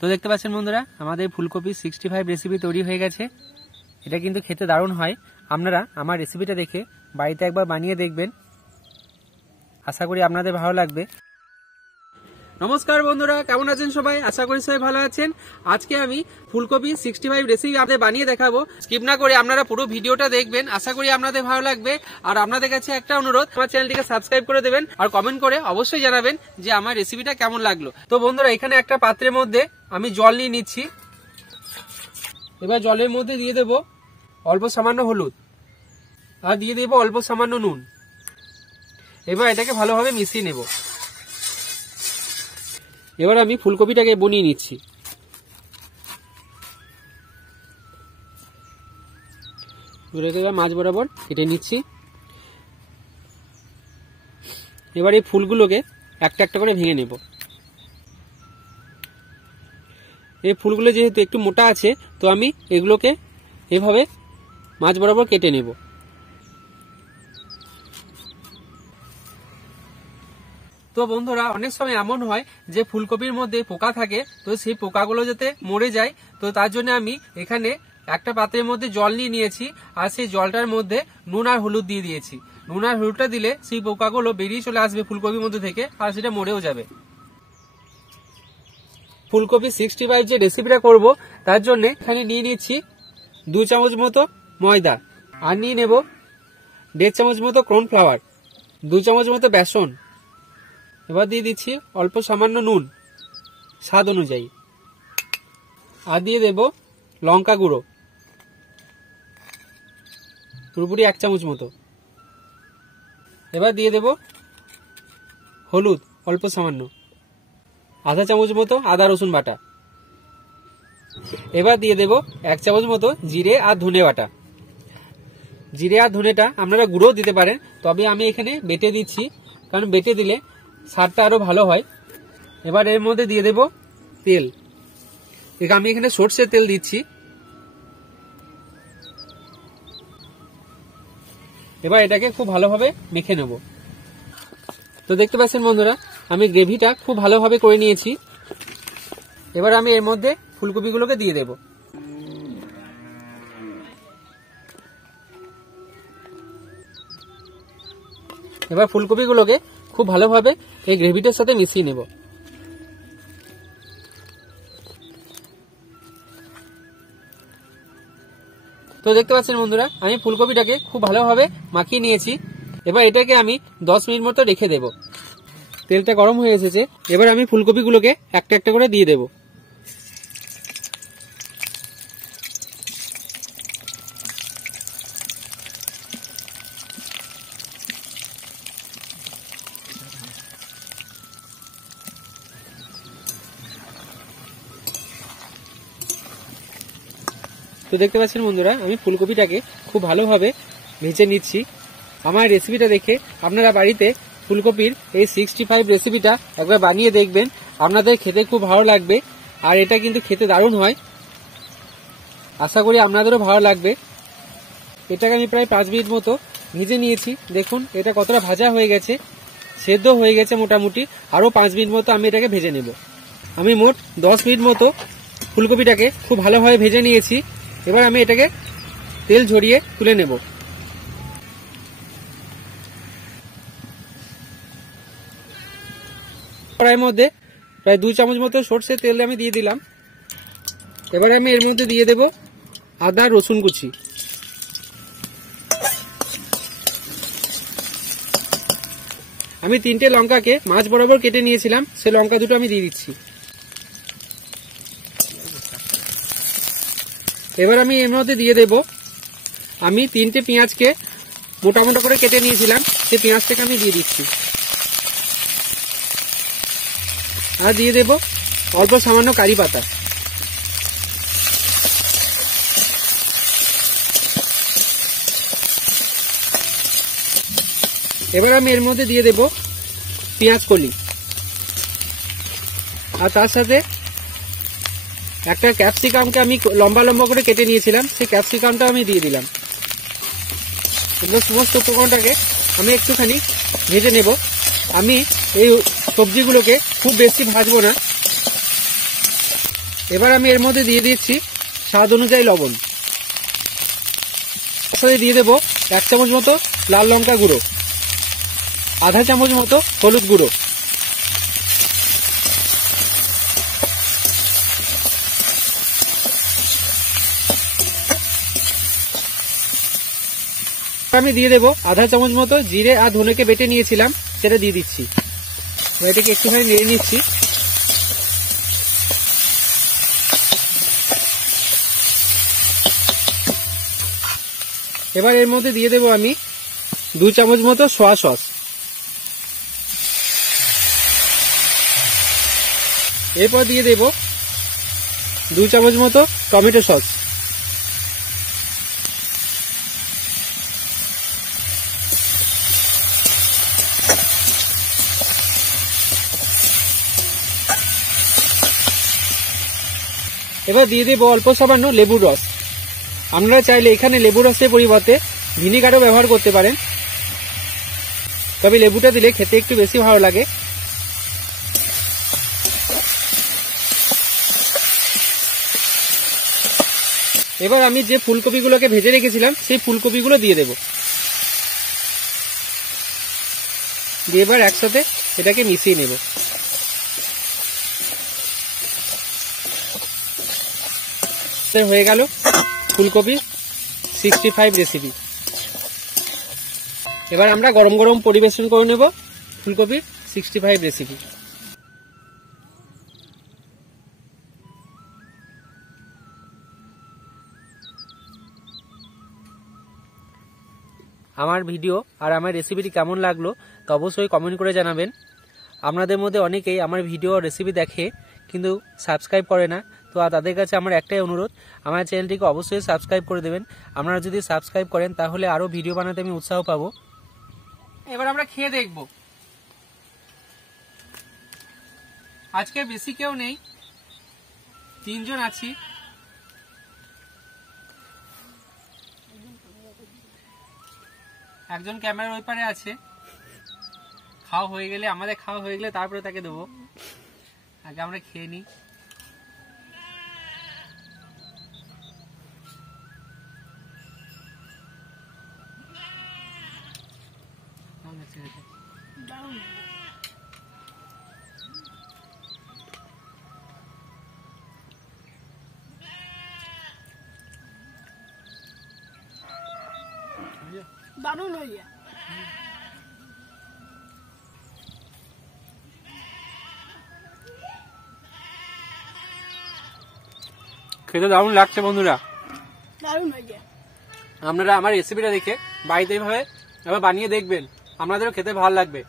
তো দেখতে পাচ্ছেন বন্ধুরা, আমাদের ফুলকপি 65 রেসিপি তৈরি হয়ে গেছে। এটা কিন্তু খেতে দারুণ হয়। আপনারা আমার রেসিপিটা দেখে বাড়িতে একবার বানিয়ে দেখবেন, আশা করি আপনাদের ভালো লাগবে। নমস্কার বন্ধুরা, কেমন আছেন সবাই? আশা করি সবাই ভালো আছেন। আজকে আমি ফুলকপি 65 রেসিপি আপনাদের বানিয়ে দেখাবো। স্কিপ না করে আপনারা পুরো ভিডিওটা দেখবেন, আশা করি আপনাদের ভালো লাগবে। আর আপনাদের কাছে একটা অনুরোধ, আমার চ্যানেলটিকে সাবস্ক্রাইব করে দেবেন আর কমেন্ট করে অবশ্যই জানাবেন যে আমার রেসিপিটা কেমন লাগলো। তো বন্ধুরা, এখানে একটা পাত্রের মধ্যে আমি জল নিয়ে নিচ্ছি। এবার জলের মধ্যে দিয়ে দেব অল্প সামান্য হলুদ আর দিয়ে দেব অল্প সামান্য নুন। এবার এটাকে ভালোভাবে মিশিয়ে নেব। এবার আমি ফুলকপিটাকে বনিয়ে নিচ্ছি। মাছ বরাবর কেটে নিচ্ছি। এবার এই ফুলগুলোকে একটা একটা করে ভেঙে নেব। এই ফুলগুলো যেহেতু একটু মোটা আছে, তো আমি এগুলোকে এভাবে মাছ বরাবর কেটে নেব। তো বন্ধুরা, অনেক সময় এমন হয় যে ফুলকপির মধ্যে পোকা থাকে, তো সেই পোকাগুলো যাতে মরে যায়, তো তার জন্য আমি এখানে একটা পাত্রের মধ্যে জল নিয়েছি আর সেই জলটার মধ্যে নুন আর হলুদ দিয়ে দিয়েছি। নুন আর হলুদটা দিলে সেই পোকাগুলো বেরিয়ে চলে আসবে ফুলকপির মধ্যে থেকে আর সেটা মরেও যাবে। ফুলকপি 65 যে রেসিপিটা করব, তার জন্য এখানে নিয়ে নিচ্ছি 2 চামচ মতো ময়দা, আর নিয়ে নেব 1.5 চামচ মতো কর্নফ্লাওয়ার, 2 চামচ মতো বেসন। এবার দিয়ে দিচ্ছি অল্প সামান্য নুন স্বাদ অনুযায়ী, আর দিয়ে দেব লঙ্কা গুঁড়ো পুরোপুরি 1 চামচ মতো। এবার দিয়ে দেব হলুদ অল্প সামান্য, আধা চামচ মতো আদা রসুন বাটা। এবার দিয়ে দেব 1 চামচ মতো জিরে আর ধনে বাটা। জিরে আর ধনেটা আপনারা গুঁড়ো দিতে পারেন, তবে আমি এখানে বেটে দিচ্ছি, কারণ বেটে দিলে স্বাদটা আরো ভালো হয়। এবার এর মধ্যে দিয়ে দেব তেল। আমি এখানে সরষের তেল দিচ্ছি। এবার এটাকে খুব ভালোভাবে মেখে নেব। তো দেখতে পাচ্ছেন বন্ধুরা, আমি গ্রেভিটা খুব ভালোভাবে করে নিয়েছি। এবার আমি এর মধ্যে ফুলকপিগুলোকে দিয়ে দেব। এবার ফুলকপিগুলোকে খুব ভালোভাবে এই গ্রেভিটার সাথে মিশিয়ে নেব। তো দেখতে পাচ্ছেন বন্ধুরা, আমি ফুলকপিটাকে খুব ভালোভাবে মাখিয়ে নিয়েছি। এবার এটাকে আমি 10 মিনিট মতো রেখে দেব। তেলটা গরম হয়ে এসেছে, এবার আমি ফুলকপিগুলোকে একটা একটা করে দিয়ে দেব। তো দেখতে পাচ্ছেন বন্ধুরা, আমি ফুলকপিটাকে খুব ভালোভাবে ভেজে নিচ্ছি। আমার রেসিপিটা দেখে আপনারা বাড়িতে ফুলকপির এই 65 রেসিপিটা একবার বানিয়ে দেখবেন, আপনাদের খেতে খুব ভালো লাগবে। আর এটা কিন্তু খেতে দারুণ হয়, আশা করি আপনাদেরও ভালো লাগবে। এটাকে আমি প্রায় 5 মিনিট মতো ভেজে নিয়েছি। দেখুন এটা কতটা ভাজা হয়ে গেছে, সেদ্ধ হয়ে গেছে মোটামুটি। আরো 5 মিনিট মতো আমি এটাকে ভেজে নেব। আমি মোট 10 মিনিট মতো ফুলকপিটাকে খুব ভালোভাবে ভেজে নিয়েছি। এবার আমি এটাকে তেল ঝরিয়ে তুলে নেব। কড়াইয়ের মধ্যে প্রায় 2 চামচ মতো সরষের তেল আমি দিয়ে দিলাম। এবার আমি এর মধ্যে দিয়ে দেব আদা রসুন কুচি। আমি 3টে লঙ্কাকে মাছ বরাবর কেটে নিয়েছিলাম, সেই লঙ্কা দুটো আমি দিয়ে দিচ্ছি। এবার আমি এর মধ্যে দিয়ে দেব আমি 3টে পেঁয়াজকে মোটা মোটা করে কেটে নিয়েছিলাম, সেই পেঁয়াজটাকে আমি দিয়ে দিচ্ছি। আর দিয়ে দেব অল্প সামান্য কারি পাতা। এবার আমি এর মধ্যে দিয়ে দেব পেঁয়াজ কলি, আর তার সাথে একটা ক্যাপসিকামকে আমি লম্বা লম্বা করে কেটে নিয়েছিলাম, সেই ক্যাপসিকামটা আমি দিয়ে দিলাম। সমস্ত উপকরণটাকে আমি একটুখানি ভেজে নেব। আমি এই সবজিগুলোকে খুব বেশি ভাজবো না, এবার আমি এর মধ্যে দিয়ে দিচ্ছি স্বাদ অনুযায়ী লবণ, দিয়ে দেবো 1 চামচ মতো লাল লঙ্কা গুঁড়ো, আধা চামচ মতো হলুদ গুঁড়ো, আমি দিয়ে দেবো আধা চামচ মতো জিরে আর ধনেকে বেটে নিয়েছিলাম, সেটা দিয়ে দিচ্ছি। এটাকে একটুখানি নেড়ে নিচ্ছি। এবার এর মধ্যে দিয়ে দেবো আমি 2 চামচ মতো সোয়া সস, এরপর দিয়ে দেবো 2 চামচ মতো টমেটো সস, এবার দিয়ে দেবো অল্প সামান্য লেবুর রস। আপনারা চাইলে এখানে লেবুর রসের পরিবর্তে ভিনিগারও ব্যবহার করতে পারেন, তবে লেবুটা দিলে খেতে একটু বেশি ভালো লাগে। এবার আমি যে ফুলকপিগুলোকে ভেজে রেখেছিলাম সেই ফুলকপিগুলো দিয়ে দেব, দিয়ে এবার একসাথে এটাকে মিশিয়ে নেব। হয়ে গেল ফুলকপি 65 রেসিপি। এবার আমরা গরম গরম পরিবেশন করে নেব ফুলকপির 65 রেসিপি। আমার ভিডিও আর আমার রেসিপিটি কেমন লাগলো তা অবশ্যই কমেন্ট করে জানাবেন। আপনাদের মধ্যে অনেকেই আমার ভিডিও রেসিপি দেখে কিন্তু সাবস্ক্রাইব করে না, তো তাদের কাছে আমার একটাই অনুরোধ, আমার চ্যানেলটিকে অবশ্যই সাবস্ক্রাইব করে দেবেন। আপনারা যদি সাবস্ক্রাইব করেন তাহলে আরও ভিডিও বানাতে আমি উৎসাহ পাবো। এবার আমরা খেয়ে দেখব। আজকে বেশি কেউ নেই, 3 জন আছি। একজন ক্যামেরার ওই পারে আছে। খাওয়া হয়ে গেলে, আমাদের খাওয়া হয়ে গেলে তারপরে তাকে দেবো। আগে আমরা খেয়ে নিই। দারুণ হয়ে যায়। খেতে দারুণ লাগছে বন্ধুরা, দারুণ হয়ে যায়। আপনারা আমার রেসিপিটা দেখে বাড়িতে এইভাবে এবার বানিয়ে দেখবেন, আপনাদেরও খেতে ভালো লাগবে।